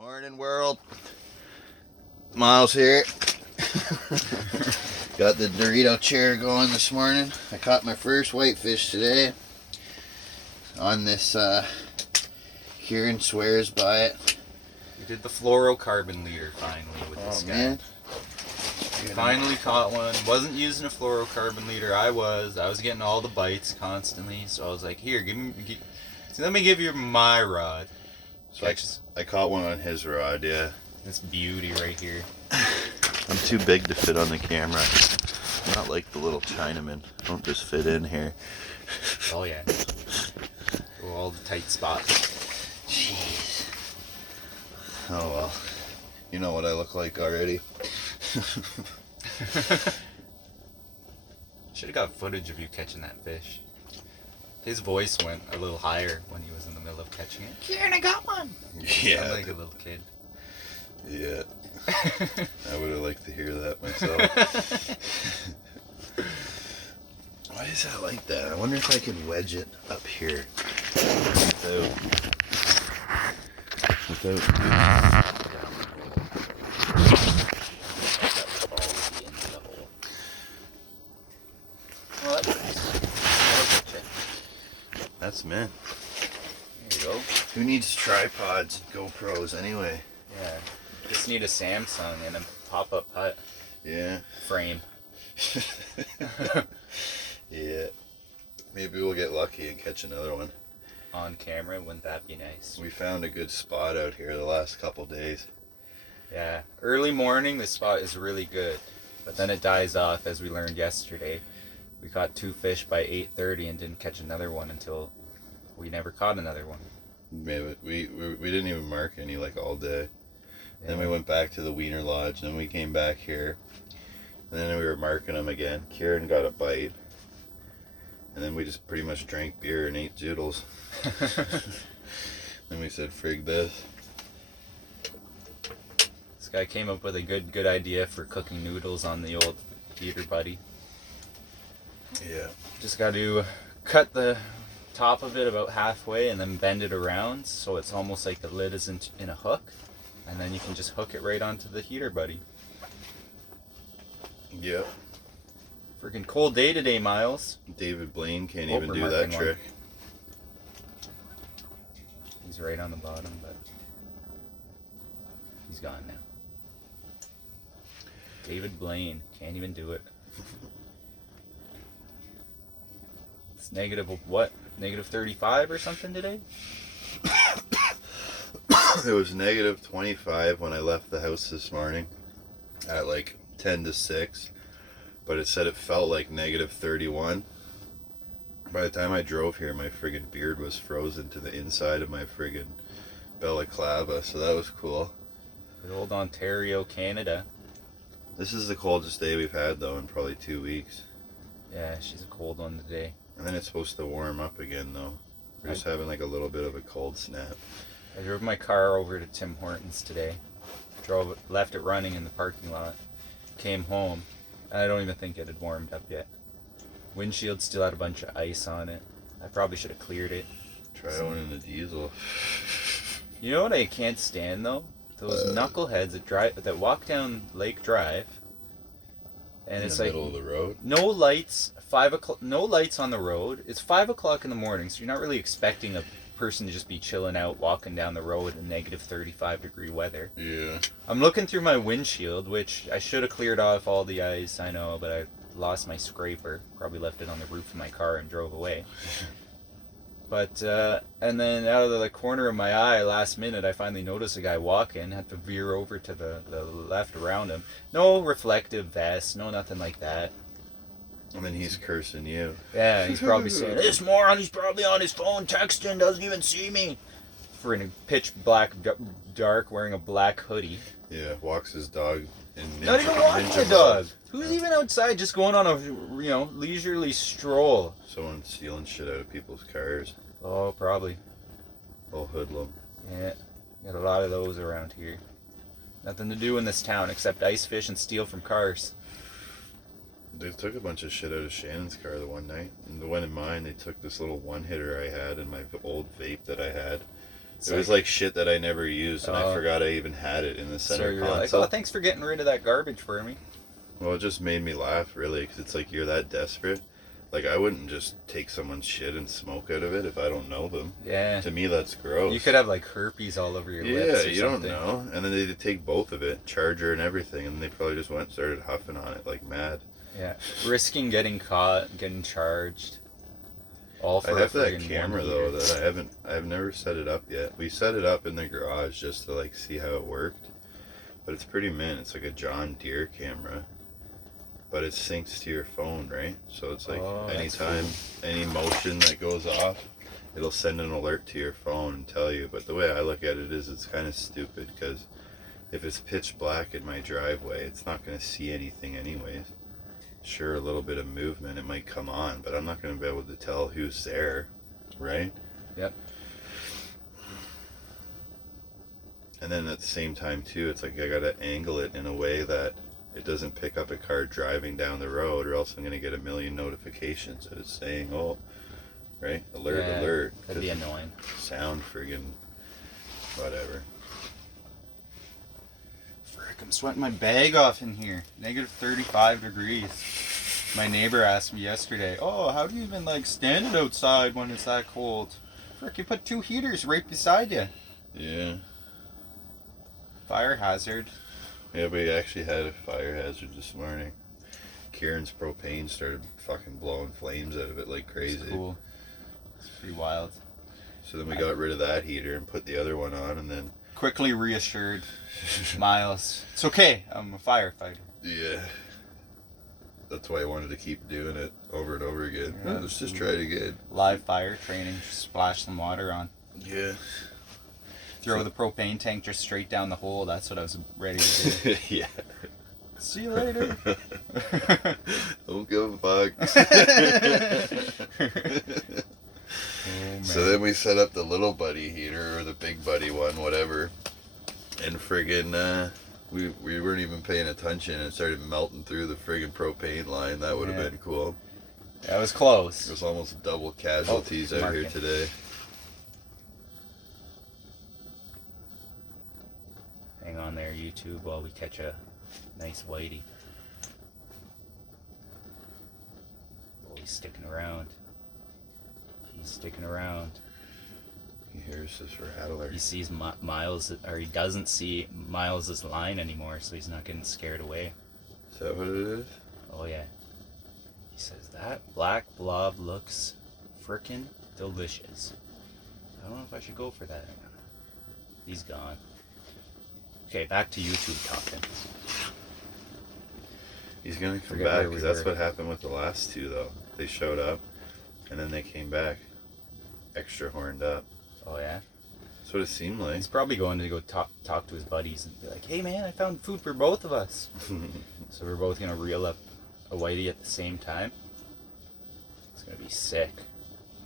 Morning, world. Miles here. Got the Dorito chair going this morning. I caught my first whitefish today. On this, Kieran swears by it. We did the fluorocarbon leader finally with this guy. Man. Finally caught one. Wasn't using a fluorocarbon leader. I was getting all the bites constantly. So I was like, here, let me give you my rod. So I caught one on his rod, yeah. This beauty right here. I'm too big to fit on the camera. I'm not like the little Chinaman. I don't just fit in here. Oh yeah. Go all the tight spots. Jeez. Oh well. You know what I look like already. Should have got footage of you catching that fish. His voice went a little higher when he was in the middle of catching it. Kieran, I got one! Yeah. I'm like a little kid. Yeah. I would have liked to hear that myself. Why is that like that? I wonder if I could wedge it up here without That's mint. There you go. Who needs tripods and GoPros anyway? Yeah. Just need a Samsung and a pop-up hut. Yeah. Frame. Yeah. Maybe we'll get lucky and catch another one. On camera, wouldn't that be nice? We found a good spot out here the last couple days. Yeah. Early morning, the spot is really good. But then it dies off, as we learned yesterday. We caught 2 fish by 8:30 and didn't catch another one until we never caught another one. Maybe we didn't even mark any like all day. Yeah. Then we went back to the Wiener Lodge, and then we came back here, and then we were marking them again. Kieran got a bite, and then we just pretty much drank beer and ate zoodles. Then we said, "Frig this." This guy came up with a good idea for cooking noodles on the old heater buddy. Yeah. Just got to cut the top of it about halfway and then bend it around so it's almost like the lid is in a hook, and then you can just hook it right onto the heater buddy. Yep. Freaking cold day today, Miles. David Blaine can't even do that trick. He's right on the bottom, but he's gone now. David Blaine can't even do it. It's negative what? Negative 35 or something today? It was negative 25 when I left the house this morning at like 10 to 6, but it said it felt like negative 31. By the time I drove here, my friggin' beard was frozen to the inside of my friggin' balaclava, so that was cool. Good old Ontario, Canada. This is the coldest day we've had though in probably 2 weeks. Yeah, she's a cold one today. And then it's supposed to warm up again though. We're just having like a little bit of a cold snap. I drove my car over to Tim Hortons today. Left it running in the parking lot. Came home, and I don't even think it had warmed up yet. Windshield still had a bunch of ice on it. I probably should have cleared it. Try one in the diesel. You know what I can't stand though? Those knuckleheads that walk down Lake Drive, and it's like middle of the road. No lights. 5 o'clock. No lights on the road. It's 5 o'clock in the morning, so you're not really expecting a person to just be chilling out, walking down the road in negative 35-degree weather. Yeah. I'm looking through my windshield, which I should have cleared off all the ice. I know, but I lost my scraper. Probably left it on the roof of my car and drove away. But, and then out of the corner of my eye, last minute, I finally noticed a guy walking. Had to veer over to the left around him. No reflective vest, no nothing like that. And then he's cursing you. Yeah, he's probably saying, this moron, he's probably on his phone texting, doesn't even see me. For in a pitch black dark, wearing a black hoodie. Yeah, walks his dog. Not even walking the dog. Who's even outside just going on a leisurely stroll? Someone stealing shit out of people's cars. Oh, probably. Oh, hoodlum. Yeah, got a lot of those around here. Nothing to do in this town except ice fish and steal from cars. They took a bunch of shit out of Shannon's car the one night. And the one in mine, they took this little one-hitter I had and my old vape that I had. It was like shit that I never used, and I forgot I even had it in the center so you're console. like, oh, thanks for getting rid of that garbage for me. Well, it just made me laugh, really, because it's like, you're that desperate. Like, I wouldn't just take someone's shit and smoke out of it if I don't know them. Yeah. To me, that's gross. You could have, like, herpes all over your lips or you something. don't know. And then they'd take both of it, charger and everything, and they probably just went and started huffing on it like mad. Yeah. Risking getting caught, getting charged. All for I have that friggin' camera, 1 though, year. that I've never set it up yet. We set it up in the garage just to, like, see how it worked. But it's pretty mint. It's like a John Deere camera. But it syncs to your phone, right? So it's like anytime, any motion that goes off, it'll send an alert to your phone and tell you. But the way I look at it is, it's kind of stupid, because if it's pitch black in my driveway, it's not going to see anything anyways. Sure, a little bit of movement, it might come on, but I'm not going to be able to tell who's there, right? Yep. And then at the same time, too, it's like I got to angle it in a way that it doesn't pick up a car driving down the road, or else I'm going to get a million notifications that it's saying, oh, right? Alert. That'd be annoying. Sound friggin' whatever. Frick, I'm sweating my bag off in here. Negative 35 degrees. My neighbor asked me yesterday, oh, how do you even, like, stand it outside when it's that cold? Frick, you put 2 heaters right beside you. Yeah. Fire hazard. Yeah, we actually had a fire hazard this morning. Kieran's propane started fucking blowing flames out of it like crazy. That's cool. It's pretty wild. So then we got rid of that heater and put the other one on, and then... Quickly reassured Miles, it's okay, I'm a firefighter. Yeah. That's why I wanted to keep doing it over and over again. Yeah. Let's just try it again. Live fire training, just splash some water on. Yeah. Throw the propane tank just straight down the hole. That's what I was ready to do. Yeah. See you later. Don't give a fuck. Oh, so then we set up the little buddy heater, or the big buddy one, whatever. And friggin', we weren't even paying attention, and it started melting through the friggin' propane line. That would have been cool. That was close. There's almost double casualties out here today. Hang on there, YouTube, while we catch a nice whitey. Oh, he's sticking around. He's sticking around. He hears this rattler. He sees Miles, or he doesn't see Miles's line anymore, so he's not getting scared away. Is that what it is? Oh yeah. He says that black blob looks frickin' delicious. I don't know if I should go for that. He's gone. Okay, back to YouTube talking. He's gonna come back, because that's what happened with the last two, though. They showed up, and then they came back extra horned up. Oh yeah? That's what it seemed like. He's probably going to go talk to his buddies and be like, hey man, I found food for both of us. So we're both gonna reel up a whitey at the same time. It's gonna be sick.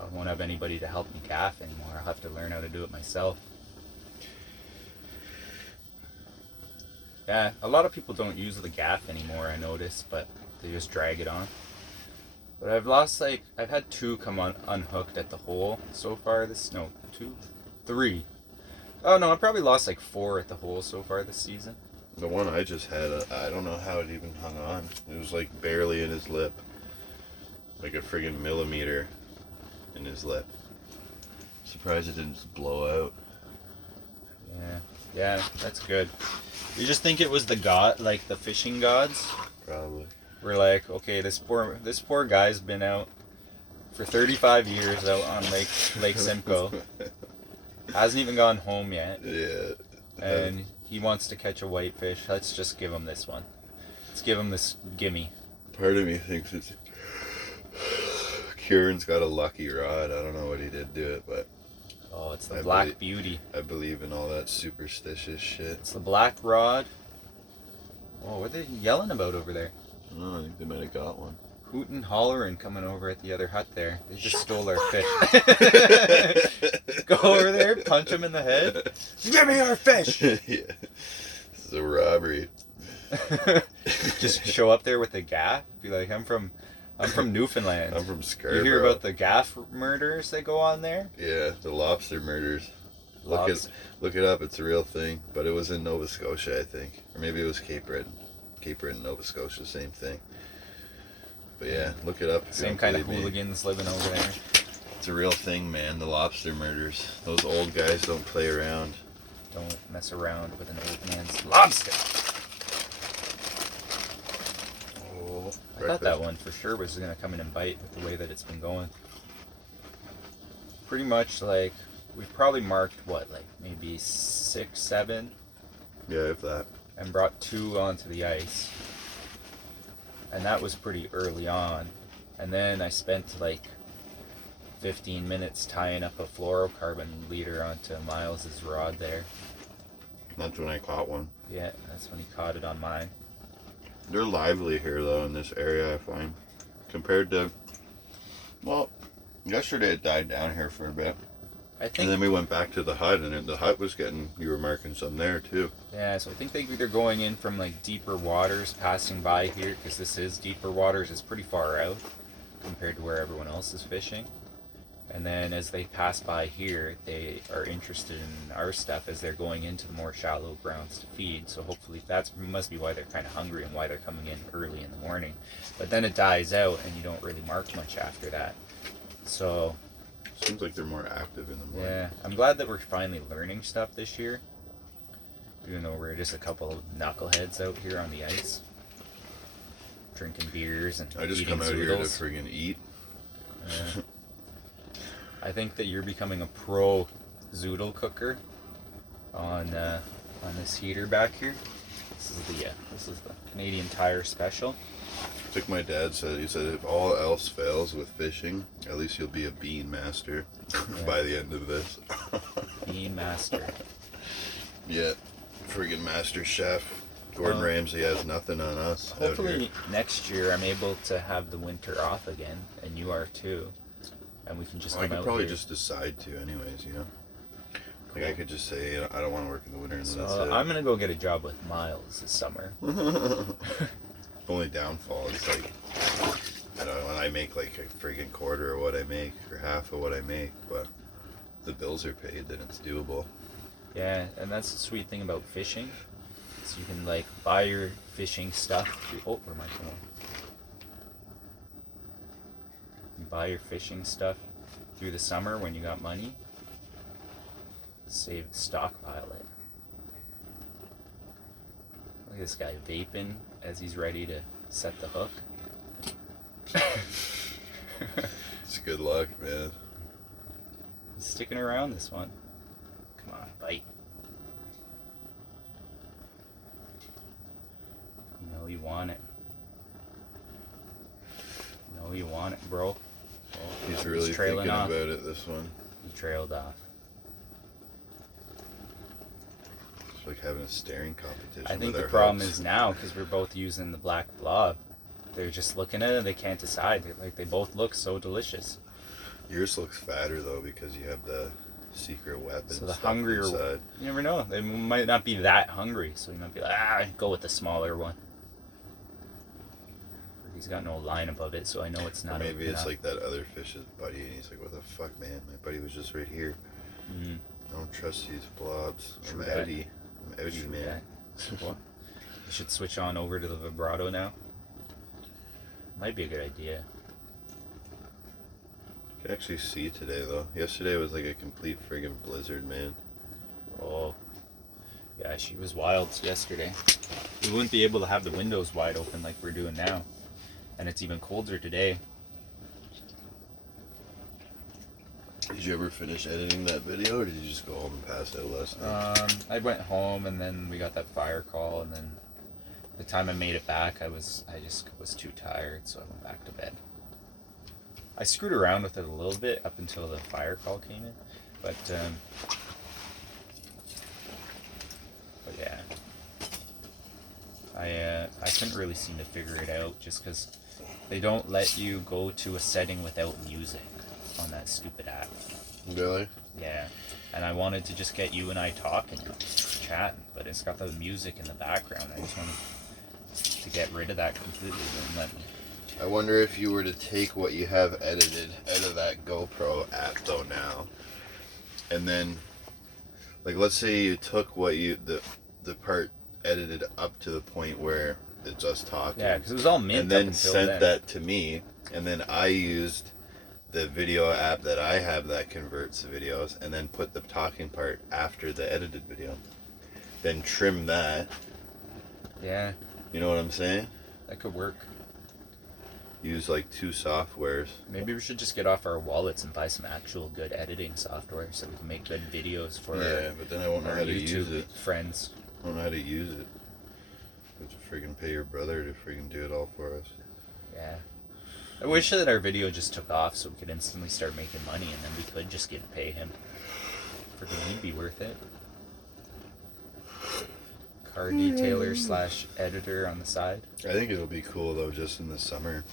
I won't have anybody to help me gaff anymore. I'll have to learn how to do it myself. Yeah, a lot of people don't use the gaff anymore, I notice, but they just drag it on. But I've had 2 come unhooked at the hole so far no, 2, 3. Oh no, I probably lost like 4 at the hole so far this season. The one I just had, I don't know how it even hung on. It was like barely in his lip. Like a friggin' millimeter in his lip. Surprised it didn't just blow out. Yeah, that's good. You just think it was the fishing gods? Probably. We're like, okay, this poor guy's been out for 35 years out on Lake Simcoe. Hasn't even gone home yet. Yeah. And he wants to catch a whitefish. Let's just give him this one. Let's give him this gimme. Part of me thinks it's... Kieran's got a lucky rod. I don't know what he did to it, but... Oh, it's the Black Beauty. I believe in all that superstitious shit. It's the black rod. Oh, what are they yelling about over there? Oh, I think they might have got one. Hootin' hollering coming over at the other hut there. They just stole our fish. Go over there, punch him in the head. Give me our fish! Yeah. This is a robbery. Just show up there with a gaff. Be like, I'm from Newfoundland. I'm from Scarborough. You hear about the gaff murders that go on there? Yeah, the lobster murders. Look it up. It's a real thing. But it was in Nova Scotia, I think, or maybe it was Cape Breton. Cape Breton, Nova Scotia, same thing. But yeah, look it up. Same kind of hooligans living over there. It's a real thing, man. The lobster murders. Those old guys don't play around. Don't mess around with an old man's lobster. Oh, I thought that one for sure was going to come in and bite with the way that it's been going. Pretty much like, we've probably marked what, like maybe 6, 7? Yeah, if that. And brought 2 onto the ice. And that was pretty early on. And then I spent like 15 minutes tying up a fluorocarbon leader onto Miles's rod there. That's when I caught one. Yeah, that's when he caught it on mine. They're lively here though in this area, I find, compared to, well, yesterday it died down here for a bit. I think. And then we went back to the hut, and the hut was getting, you were marking some there too. Yeah, so I think they're going in from like deeper waters, passing by here, because this is deeper waters. It's pretty far out compared to where everyone else is fishing. And then as they pass by here, they are interested in our stuff as they're going into the more shallow grounds to feed. So hopefully that must be why they're kind of hungry and why they're coming in early in the morning. But then it dies out and you don't really mark much after that. So seems like they're more active in the morning. yeah, I'm glad that we're finally learning stuff this year. Even though we're just a couple of knuckleheads out here on the ice. Drinking beers and I just eating come out zoodles. here to friggin' eat. Yeah. I think that you're becoming a pro zoodle cooker on this heater back here. This is the Canadian Tire Special. I think my dad said, he said if all else fails with fishing, at least you'll be a bean master by the end of this. Bean master. Yeah, friggin' master chef. Gordon Ramsay has nothing on us. Hopefully next year I'm able to have the winter off again, and you are too. And we can just come I could out probably here. just decide to anyways, you know? Like I could just say, you know, I don't want to work in the winter and then that's So it. I'm going to go get a job with Miles this summer. Only downfall is like, I don't know, when I make like a friggin' quarter of what I make or half of what I make, but the bills are paid, then it's doable. Yeah, and that's the sweet thing about fishing. So you can like buy your fishing stuff through, oh, where am I going? You buy your fishing stuff through the summer when you got money. Save, stockpile it. Look at this guy vaping as he's ready to set the hook. It's good luck, man. He's sticking around this one. Come on, bite. You know you want it. You know you want it, bro. Oh, He's really trailing thinking off. about it, this one. He trailed off. It's like having a staring competition. I think with the our problem hooks. is now, because we're both using the black blob, they're just looking at it, they can't decide. They both look so delicious. Yours looks fatter though because you have the secret weapon. So the stuff hungrier, inside. you never know. They might not be that hungry, so you might be like, go with the smaller one. He's got no line above it, so I know it's not. Or maybe it's enough. like that other fish's buddy, and he's like, "What the fuck, man? My buddy was just right here. Mm. I don't trust these blobs. I'm True that. outie. I'm outie, man." You should switch on over to the vibrato now. Might be a good idea. You can actually see today though. Yesterday was like a complete friggin' blizzard, man. Oh, yeah, she was wild yesterday. We wouldn't be able to have the windows wide open like we're doing now. And it's even colder today. Did you ever finish editing that video, or did you just go home and pass out last night? I went home and then we got that fire call, and then the time I made it back, I just was too tired, so I went back to bed. I screwed around with it a little bit up until the fire call came in, but yeah, I couldn't really seem to figure it out just because they don't let you go to a setting without music on that stupid app. Really? Yeah, and I wanted to just get you and I talking, chatting, but it's got the music in the background. I just wanted to get rid of that completely and let me. I wonder if you were to take what you have edited out of that GoPro app though now, and then Like, let's say you took what you the part edited up to the point where it's us talking. Yeah, because it was all mint and then up until sent then. that to me, and then I used the video app that I have that converts the videos, and then put the talking part after the edited video. Then trim that. Yeah. You know what I'm saying? That could work. Use like 2 softwares. Maybe we should just get off our wallets and buy some actual good editing software so we can make good videos for But then I won't know our how to YouTube use it. friends. I don't know how to use it. You have to friggin' pay your brother to friggin' do it all for us. Yeah. I wish that our video just took off so we could instantly start making money and then we could just pay him. Freaking, he'd be worth it. Car detailer / editor on the side. I think it'll be cool though, just in the summer.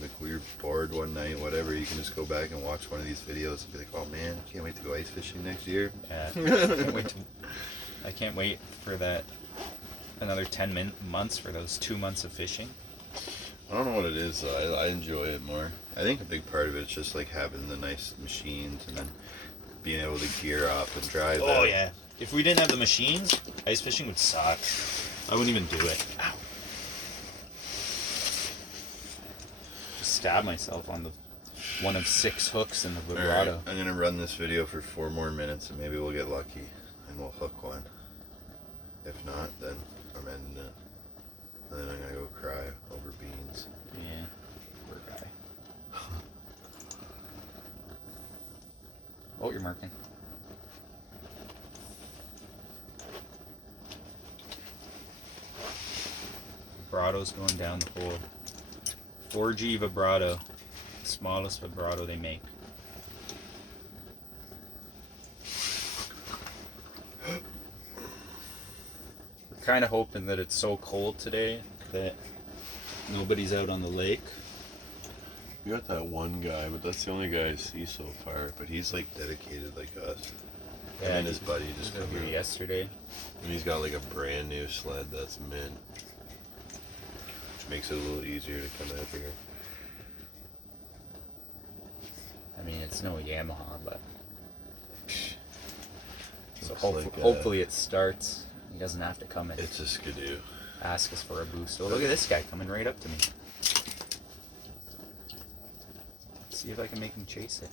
Like, we're bored one night, whatever, you can just go back and watch one of these videos and be like, oh man, can't wait to go ice fishing next year. Yeah. I can't wait for that another 10 months for those 2 months of fishing. I don't know what it is though. I enjoy it more. I think a big part of it's just like having the nice machines and then being able to gear up and drive. Oh yeah. If we didn't have the machines, ice fishing would suck. I wouldn't even do it. Ow. Just stab myself on the one of 6 hooks in the vibrato. Alright, I'm gonna run this video for 4 more minutes and maybe we'll get lucky and we'll hook one. If not, then I'm ending it. And then I'm gonna go cry over beans. Yeah. Poor guy. Oh, you're marking. Vibrato's going down the hole. 4G vibrato. Smallest vibrato they make. We're kind of hoping that it's so cold today that nobody's out on the lake. You got that one guy, but that's the only guy I see so far. But he's like dedicated like us. Yeah, and his buddy just was come over out. yesterday. And he's got like a brand new sled that's mint. Which makes it a little easier to come out here. I mean, it's no Yamaha, but so Looks hopefully it starts. He doesn't have to come and It's a skidoo. ask us for a boost. Oh, look at this guy coming right up to me. See if I can make him chase it.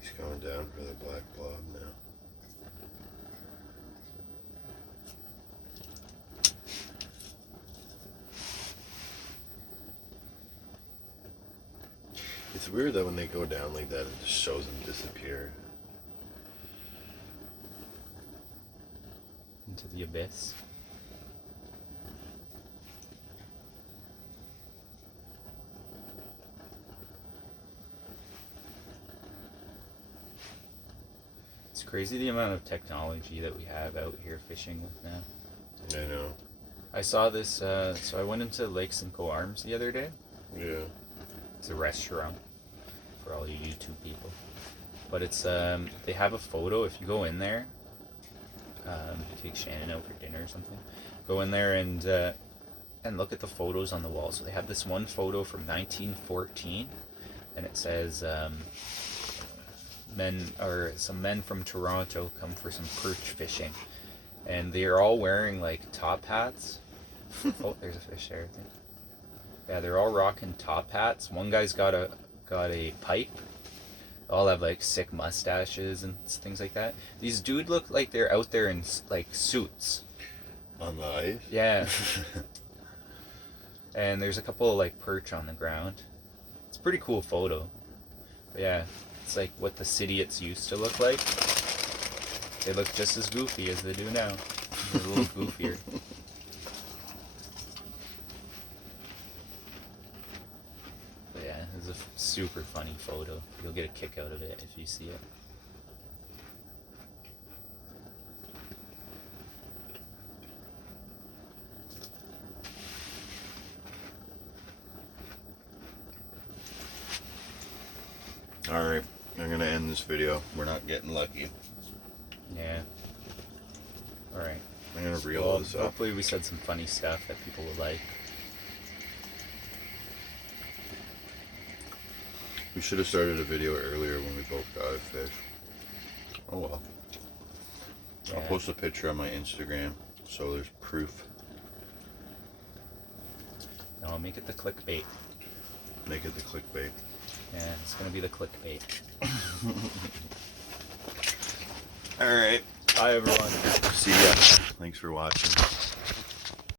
He's going down for the black blob now. It's weird that when they go down like that, it just shows them disappear. Into the abyss. It's crazy the amount of technology that we have out here fishing with now. I know. I saw this, so I went into Lake Simcoe Arms the other day. Yeah. It's a restaurant for all you YouTube people. But it's, they have a photo, if you go in there, take Shannon out for dinner or something, go in there and look at the photos on the wall. So they have this one photo from 1914, and it says, some men from Toronto come for some perch fishing. And they're all wearing like top hats. Oh, there's a fish there, I think. Yeah, they're all rocking top hats. One guy's got a pipe. They all have like sick mustaches and things like that. These dudes look like they're out there in like suits. On the ice? Yeah. And there's a couple of like perch on the ground. It's a pretty cool photo. But yeah, it's like what the city it's used to look like. They look just as goofy as they do now. They're a little goofier. But yeah, it's a super funny photo. You'll get a kick out of it if you see it. Alright, I'm gonna end this video. We're not getting lucky. Yeah. Alright. I'm gonna reel Well, this up. hopefully we said some funny stuff that people will like. We should have started a video earlier when we both got a fish. Oh well. I'll Yeah. post a picture on my Instagram so there's proof. No, make it the clickbait. Make it the clickbait. Yeah, it's gonna be the clickbait. Alright. Bye, everyone. See ya. Thanks for watching.